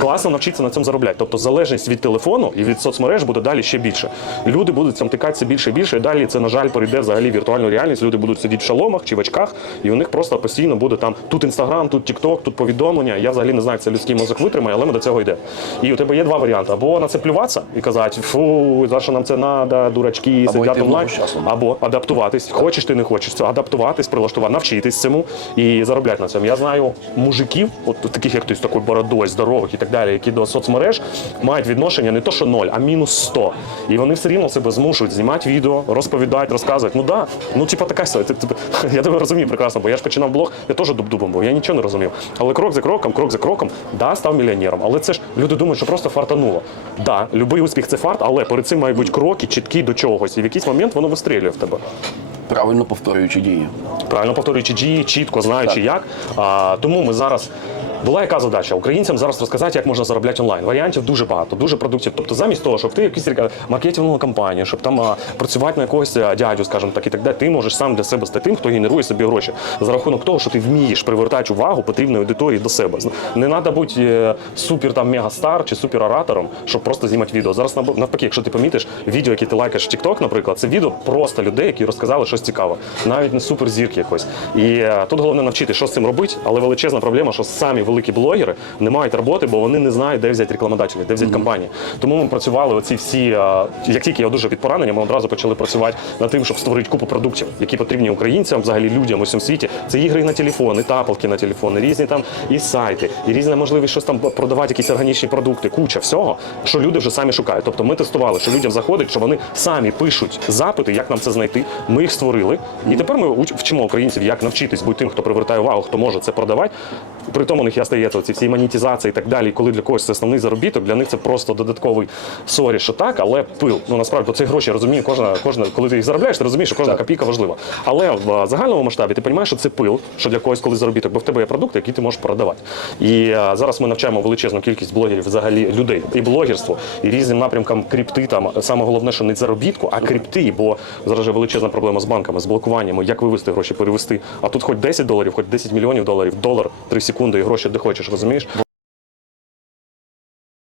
класно навчитися на цьому заробляти. Тобто залежність від телефону і від соцмереж буде далі ще більше. Люди будуть цим тикатися більше і більше. І далі це, на жаль, перейде взагалі в віртуальну реальність. Люди будуть сидіти в шаломах чи в очках, і у них просто постійно буде там тут інстаграм, тут тікток, тут повідомлення. Я взагалі не знаю, як це людський мозок витримає, але ми до цього йде. І у тебе є два варіанти: або на це плюватися і казати, фу, за що нам це треба, дурачки, сидять онлайн, або адаптуватись. Хочеш ти не хочеш це адаптуватись, прилаштувати, навчитись цьому і заробляти на цьому. Я знаю мужиків, от таких як ти з такою бородою, здорових і так далі, які до соцмереж мають відношення не то, що ноль, а мінус 100. І вони все рівно себе змушують знімати відео, розповідають, розказують. Ну да, ну типа така ти- Я тебе розумію прекрасно, бо я ж починав блог, я теж дуб-дубом був, я нічого не розумів. Але крок за кроком, крок за кроком, да, став мільйонером. Але це ж люди думають, що просто фартануло. Да, любий успіх це фарт, але перед цим мають бути кроки чіткі до чогось. І в якийсь момент воно вистрілює в тебе. Правильно повторюючи дії. Правильно повторюючи дії, чітко знаючи як. А, тому ми зараз. Була яка задача українцям зараз розказати, як можна заробляти онлайн. Варіантів дуже багато, дуже продуктів. Тобто, замість того, щоб ти река- маркетингову кампанію, щоб там а, працювати на якогось дядю, скажімо так, і так далі, ти можеш сам для себе стати тим, хто генерує собі гроші за рахунок того, що ти вмієш привертати увагу потрібної аудиторії до себе. Не треба бути е, супер там мегастар чи супер оратором, щоб просто знімати відео. Зараз навпаки, якщо ти помітиш відео, які ти лайкаєш в TikTok, наприклад, це відео просто людей, які розказали щось цікаве, навіть не суперзірки якось. І е, тут головне навчити, що з цим робити, але величезна проблема, що самі великі блогери не мають роботи, бо вони не знають, де взяти рекламодателів, де взяти компанії. Тому ми працювали оці всі, е, як тільки я одужав від поранення, ми одразу почали працювати над тим, щоб створити купу продуктів, які потрібні українцям, взагалі людям у всьому світі. Це ігри на телефони, тапалки на телефони, різні там і сайти, і різна можливість щось там продавати, якісь органічні продукти, куча всього, що люди вже самі шукають. Тобто ми тестували, що людям заходить, що вони самі пишуть запити, як нам це знайти. Ми їх створили, і тепер ми вчимо українців, як навчитись бути тим, хто привертає увагу, хто може це продавати. При тому у них я стається ці всі монетизації і так далі. І коли для когось це основний заробіток, для них це просто додатковий сорі, що так, але пил. Ну насправді бо ці гроші я розумію, кожна, кожна, коли ти їх заробляєш, ти розумієш, що кожна копійка важлива. Але в загальному масштабі ти розумієш, що це пил, що для когось коли заробіток, бо в тебе є продукти, які ти можеш продавати. І е, зараз ми навчаємо величезну кількість блогерів, взагалі людей, і блогерство, і різним напрямкам крипти. Там саме головне, що не заробітку, а крипти, бо зараз же величезна проблема з банками, з блокуваннями, як вивести гроші, перевести. А тут хоч 10 доларів, хоч 10 мільйонів доларів, долар 3 секунди і гроші де хочеш, розумієш?